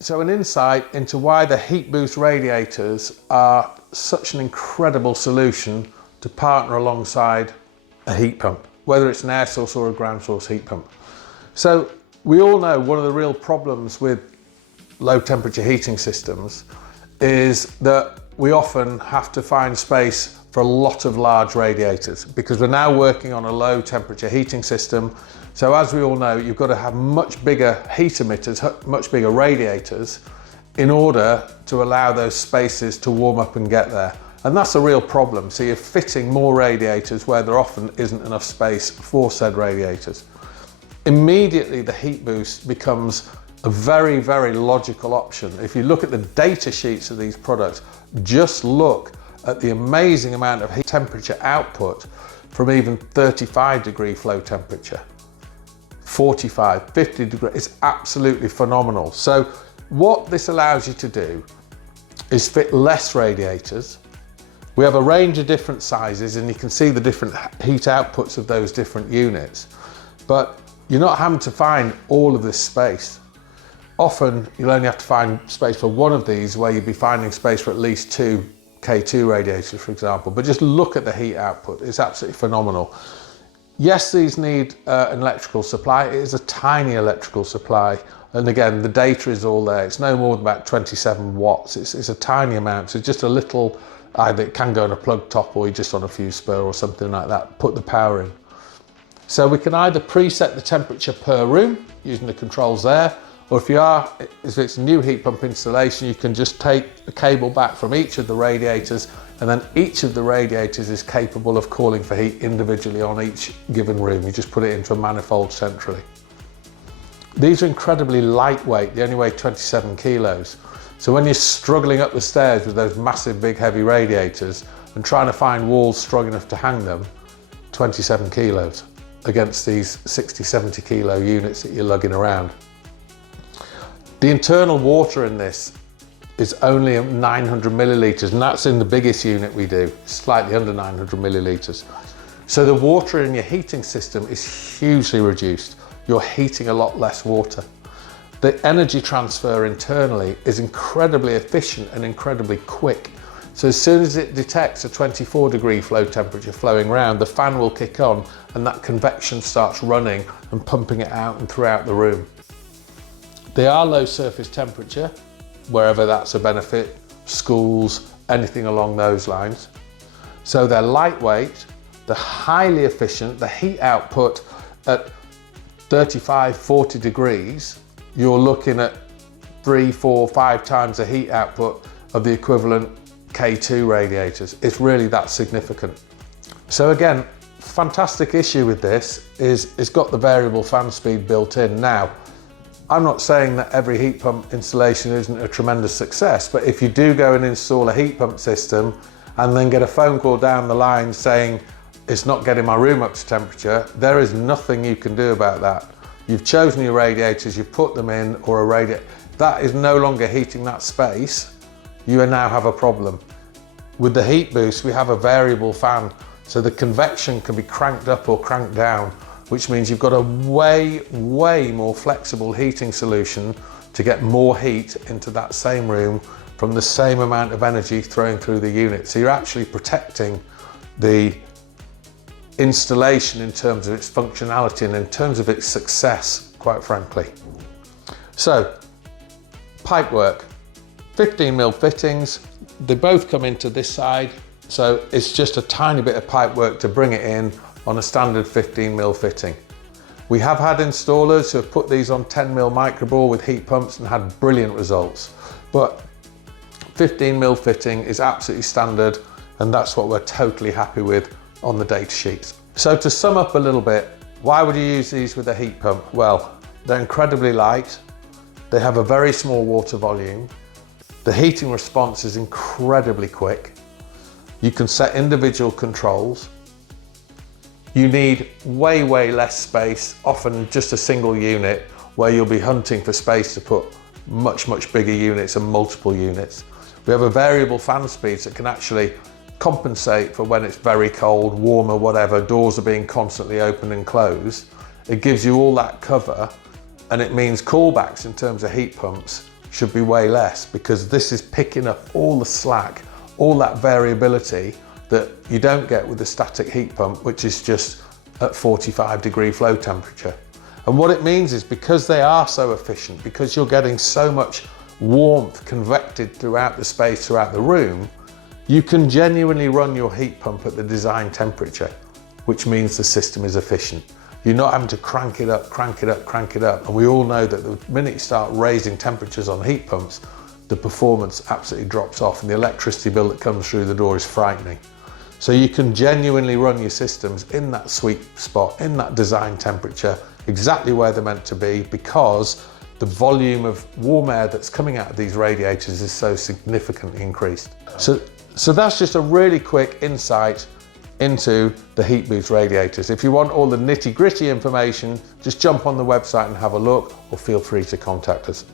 So an insight into why the HeatBoost radiators are such an incredible solution to partner alongside a heat pump, whether it's an air source or a ground source heat pump. So we all know one of the real problems with low temperature heating systems is that we often have to find space for a lot of large radiators because we're now working on a low temperature heating system. So as we all know, you've got to have much bigger heat emitters, much bigger radiators in order to allow those spaces to warm up and get there. And that's a real problem. So you're fitting more radiators where there often isn't enough space for said radiators. Immediately the HeatBoost becomes a very, very logical option. If you look at the data sheets of these products, just look at the amazing amount of heat temperature output from even 35 degree flow temperature. 45, 50 degrees, it's absolutely phenomenal. So what this allows you to do is fit less radiators. We have a range of different sizes and you can see the different heat outputs of those different units, but you're not having to find all of this space. Often you'll only have to find space for one of these where you'd be finding space for at least 2 K2 radiators, for example, but just look at the heat output, it's absolutely phenomenal. Yes, these need an electrical supply. It is a tiny electrical supply. And again, the data is all there. It's no more than about 27 watts. It's a tiny amount. So just a little, either it can go on a plug top or you just on a fuse spur or something like that, put the power in. So we can either preset the temperature per room using the controls there, or if it's a new heat pump installation, you can just take the cable back from each of the radiators, and then each of the radiators is capable of calling for heat individually on each given room. You just put it into a manifold centrally. These are incredibly lightweight, they only weigh 27 kilos. So when you're struggling up the stairs with those massive, big, heavy radiators and trying to find walls strong enough to hang them, 27 kilos against these 60, 70 kilo units that you're lugging around. The internal water in this is only 900 millilitres, and that's in the biggest unit we do, slightly under 900 millilitres. So the water in your heating system is hugely reduced. You're heating a lot less water. The energy transfer internally is incredibly efficient and incredibly quick. So as soon as it detects a 24 degree flow temperature flowing around, the fan will kick on and that convection starts running and pumping it out and throughout the room. They are low surface temperature, wherever that's a benefit, schools, anything along those lines. So they're lightweight, they're highly efficient. The heat output at 35, 40 degrees, you're looking at 3, 4, 5 times the heat output of the equivalent K2 radiators. It's really that significant. So again, fantastic issue with this is it's got the variable fan speed built in. Now, I'm not saying that every heat pump installation isn't a tremendous success, but if you do go and install a heat pump system and then get a phone call down the line saying it's not getting my room up to temperature, there is nothing you can do about that. You've chosen your radiators, you've put them in, or a radiator, that is no longer heating that space, you now have a problem. With the HeatBoost, we have a variable fan, so the convection can be cranked up or cranked down, which means you've got a way, way more flexible heating solution to get more heat into that same room from the same amount of energy thrown through the unit. So you're actually protecting the installation in terms of its functionality and in terms of its success, quite frankly. So, pipework, 15mm fittings, they both come into this side, so it's just a tiny bit of pipework to bring it in on a standard 15mm fitting. We have had installers who have put these on 10mm microbore with heat pumps and had brilliant results, but 15mm fitting is absolutely standard, and that's what we're totally happy with on the data sheets. So to sum up a little bit, why would you use these with a heat pump? Well, they're incredibly light, they have a very small water volume, the heating response is incredibly quick, you can set individual controls, you need way, way less space, often just a single unit where you'll be hunting for space to put much, much bigger units and multiple units. We have a variable fan speeds that can actually compensate for when it's very cold, warmer, whatever, doors are being constantly opened and closed. It gives you all that cover, and it means callbacks in terms of heat pumps should be way less, because this is picking up all the slack, all that variability that you don't get with a static heat pump, which is just at 45-degree flow temperature. And what it means is, because they are so efficient, because you're getting so much warmth convected throughout the space, throughout the room, you can genuinely run your heat pump at the design temperature, which means the system is efficient. You're not having to crank it up, crank it up, crank it up. And we all know that the minute you start raising temperatures on heat pumps, the performance absolutely drops off, and the electricity bill that comes through the door is frightening. So you can genuinely run your systems in that sweet spot, in that design temperature, exactly where they're meant to be, because the volume of warm air that's coming out of these radiators is so significantly increased. So that's just a really quick insight into the HeatBoost radiators. If you want all the nitty-gritty information, just jump on the website and have a look, or feel free to contact us.